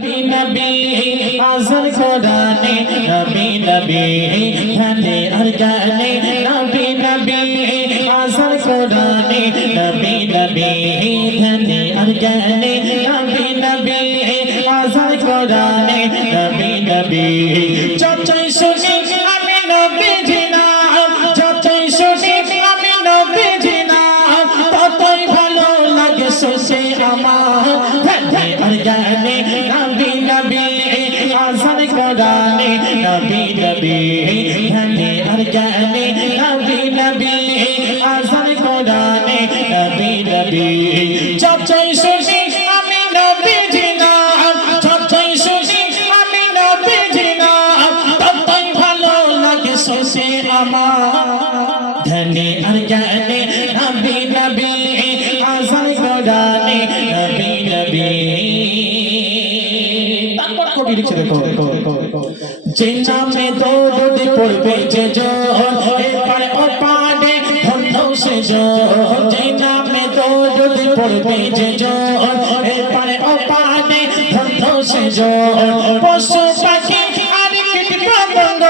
নবী আজান কোরআনে নবী নবী ধ্যানে আর জ্ঞানে নবী নবী আজান কোরআনে নবী নবী ধ্যানে আর জ্ঞানে নবী নবী আজান কোরআনে নবী নবী যতই শুনি আমি নবীজি নাম যতই শুনি আমি নবীজি নাম ততই ভালো লাগে শুনে আমার ধ্যানে আর জ্ঞানে নবী নবী আজান কোরআনে নবী নবী ধ্যানে আর জ্ঞানে নবী নবী আজান কোরআনে নবী নবী যতই শুনি আমি নবীজি নাম যতই শুনি আমি নবীজি নাম ততই ভালো লাগে শুনে আমার ধ্যানে আর জ্ঞানে নবী নবী আজান কোরআনে নবী নবী কবি লিখছে দেখো যে নামে দরুদ পড়বে যে জন এপারে ওপারে ধন্য সে জন যে নামে দরুদ পড়বে যে জন এপারে ওপারে ধন্য সে জন পশু পাখি আর কীট পতঙ্গ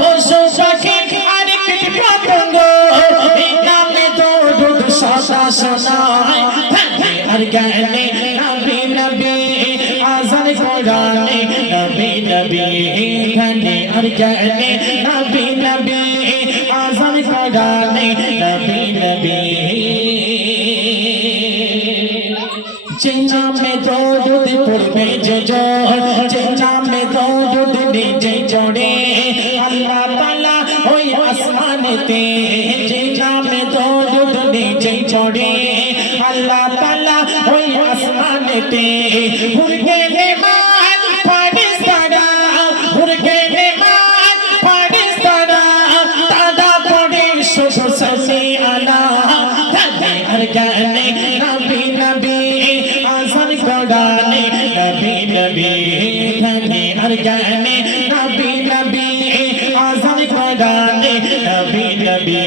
পশু পাখি আর কীট পতঙ্গ এই নামে দরুদ সদা শোনায় আর জ্ঞানে নবী নবী আজান কোরআনে নবী নবী ধ্যানে আর জ্ঞানে নবী নবী আজান কোরআনে নবী নবী যে নামে দরুদ পড়বে যে জন যে নামে দরুদ নিজে চড়ে আল্লাহ তাআলা ওই আসমানেতে যে নামে দরুদ নিজে চড়ে আল্লাহ তাআলা ওই আসমানেতে ঘুরকে নেমান ফারিস্তারা ঘুরকে নেমান ফারিস্তারা তারা পড়ে শুধু সসে আলা ধ্যানে আর জ্ঞানে নবী নবী আজান কোরআনে নবী নবী ধ্যানে আর জ্ঞানে নবী নবী আজান কোরআনে নবী নবী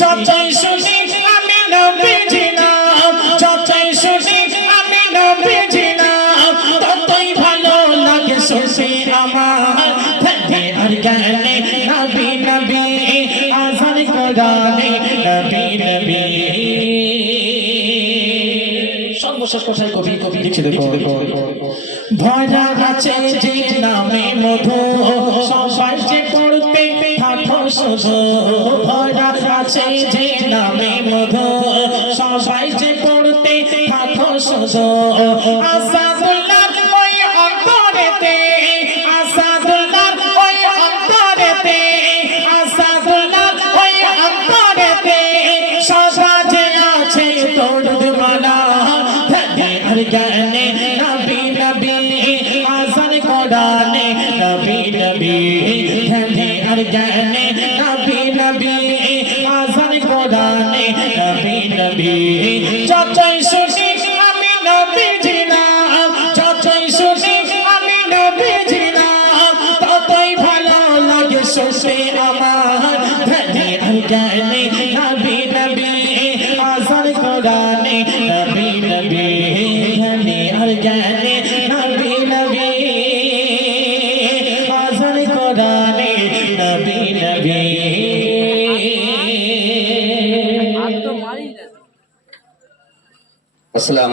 যতই শুনি আমি নবীজি নাম যতই শুনি আমি নবীজি নাম ততই ভালো লাগে শুনে আমার ধ্যানে আর জ্ঞানে নবী নবী আজান কোরআনে নবী নবী সর্বশেষ কথায় কবি লিখে দেখো ভরা আছে যে নামে মধু সবাই যে পড়তে থাকো শুধু ভরা আছে যে নামে মধু সবাই যে পড়তে থাকো শুধু আসাদুল্লাহ ওই অন্তরেতে আসাদুল্লাহ ওই অন্তরেতে আসাদুল্লাহ ওই অন্তরেতে সদা যে আছে দরুদ মালা ধ্যানে আর জ্ঞানে নবী নবী আজান কোরআনে নবী নবী ধ্যানে আর জ্ঞানে নবী নবী আজান কোরআনে নবী নবী যতই শুনি আমি নবীজি নাম যতই শুনি আমি নবীজি নাম ততই ভালো লাগে শুনে আমার ধ্যানে আর জ্ঞানে নবী নবী আজান কোরআনে নবী নবী ধ্যানে আর জ্ঞানে নবী নবী আজান কোরআনে নবী নবী আসসালামু